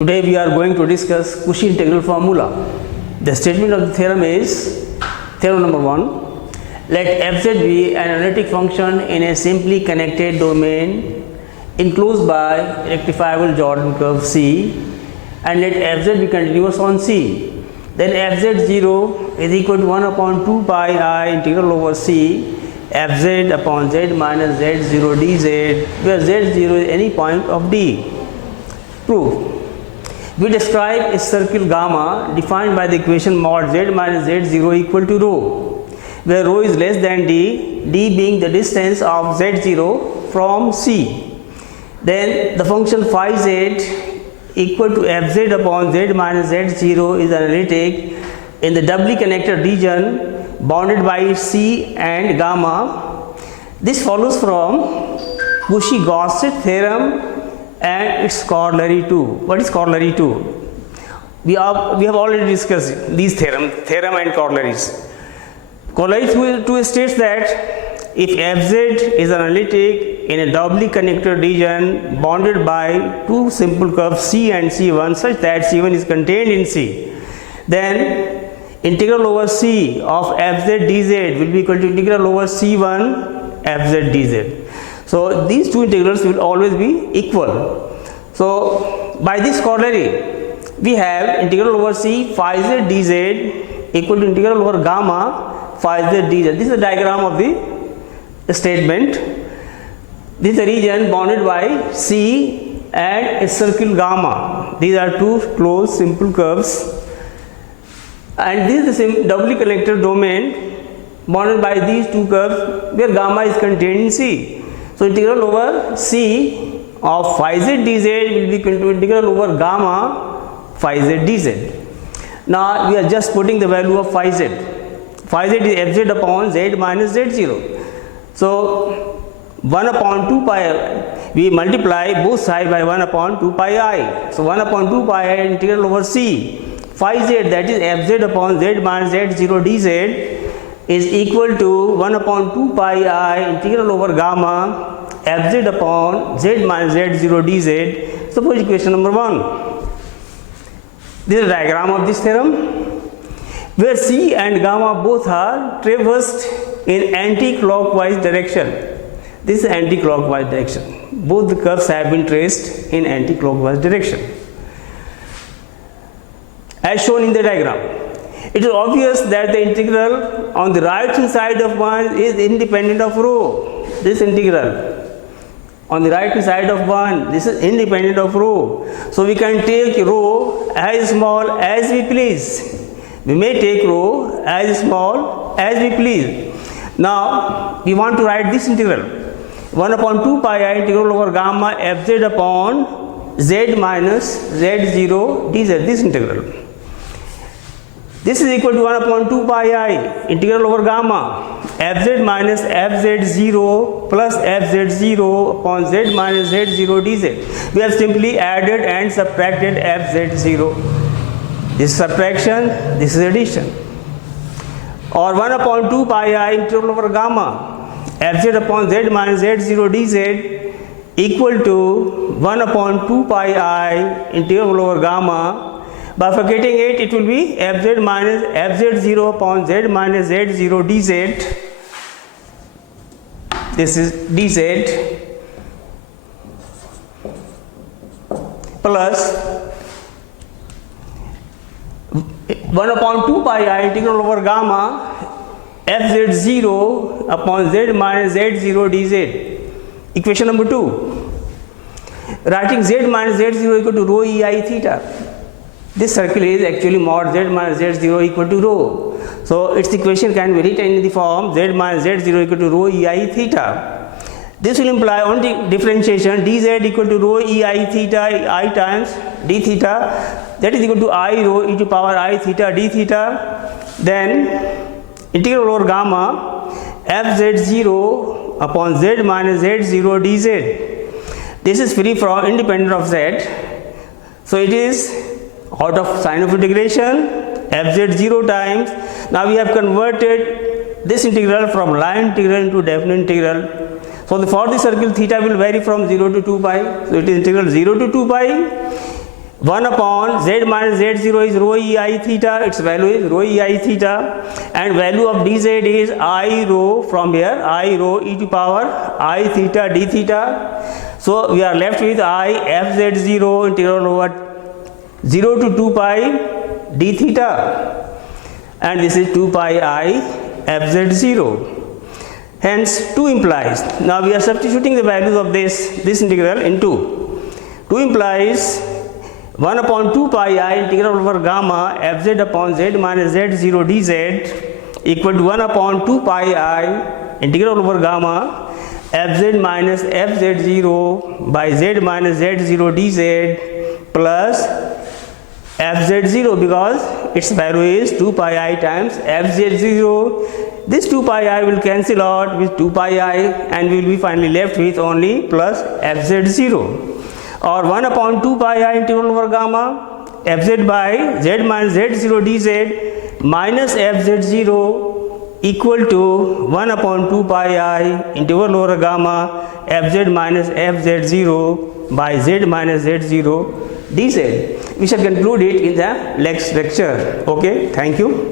Today we are going to discuss Cauchy integral formula. The statement of the theorem is, theorem number 1, let fz be an analytic function in a simply connected domain enclosed by rectifiable Jordan curve C, and let fz be continuous on C. Then fz0 is equal to 1 upon 2 pi I integral over C fz upon z minus z0 dz, where z0 is any point of D. Proof. We describe a circle gamma defined by the equation mod z minus z0 equal to rho, where rho is less than d, d being the distance of z0 from C. Then the function phi z equal to fz upon z minus z0 is analytic in the doubly connected region bounded by C and gamma. This follows from Cauchy-Gauss theorem and its corollary too. What is corollary too? We have already discussed these theorem and corollaries. Corollary 2 states that if fz is analytic in a doubly connected region bounded by two simple curves C and C1 such that C1 is contained in C, then integral over C of fz dz will be equal to integral over C1 fz dz. So these two integrals will always be equal. So by this corollary, we have integral over C phi z dz equal to integral over gamma phi z dz. This is the diagram of the statement. This is the region bounded by C and a circle gamma. These are two closed simple curves, and this is the doubly connected domain bounded by these two curves where gamma is contained in C. So integral over C of phi z dz will be equal to integral over gamma phi z dz. Now we are just putting the value of phi z. Phi z is fz upon z minus z0. So 1 upon 2 pi, we multiply both sides by 1 upon 2 pi I. So 1 upon 2 pi I integral over C phi z, that is fz upon z minus z0 dz, is equal to 1 upon 2 pi I integral over gamma fz upon z minus z0 dz. Suppose equation number 1. This is a diagram of this theorem where C and gamma both are traversed in anti-clockwise direction. This is anti-clockwise direction. Both the curves have been traced in anti-clockwise direction as shown in the diagram. It is obvious that the integral on the right hand side of 1 is independent of rho. This integral on the right hand side of 1, this is independent of rho. So we can take rho as small as we please. We may take rho as small as we please. Now we want to write this integral. 1 upon 2 pi I integral over gamma fz upon z minus z0 dz, this integral. This is equal to 1 upon 2 pi I integral over gamma fz minus fz0 plus fz0 upon z minus z0 dz. We have simply added and subtracted fz0. This is subtraction, this is addition. Or 1 upon 2 pi I integral over gamma fz upon z minus z0 dz equal to 1 upon 2 pi I integral over gamma. By forgetting it, it will be fz minus fz0 upon z minus z0 dz. This is dz plus 1 upon 2 pi I integral over gamma fz0 upon z minus z0 dz. Equation number 2. Writing z minus z0 equal to rho ei theta. This circle is actually mod z minus z0 equal to rho. So its equation can be written in the form z minus z0 equal to rho ei theta. This will imply on the differentiation dz equal to rho ei theta I times d theta, that is equal to I rho e to power I theta d theta. Then integral over gamma fz0 upon z minus z0 dz. This is free from independent of z. So it is out of sign of integration fz0 times. Now we have converted this integral from line integral into definite integral. So for the circle theta will vary from 0 to 2 pi. So it is integral 0 to 2 pi 1 upon z minus z0 is rho e I theta, its value is rho e I theta, and value of dz is I rho, from here I rho e to power I theta d theta. So we are left with I fz0 integral over 0 to 2 pi d theta, and this is 2 pi I fz0. Hence 2 implies, now we are substituting the values of this integral into 2 implies 1 upon 2 pi I integral over gamma fz upon z minus z0 dz equal to 1 upon 2 pi I integral over gamma fz minus fz0 by z minus z0 dz plus fz0, because its value is 2 pi I times fz0. This 2 pi I will cancel out with 2 pi I, and we will be finally left with only plus fz0, or 1 upon 2 pi I integral over gamma fz by z minus z0 dz minus fz0 equal to 1 upon 2 pi I integral over gamma fz minus fz0 by z minus z0 dz. We shall conclude it in the next lecture. Okay, thank you.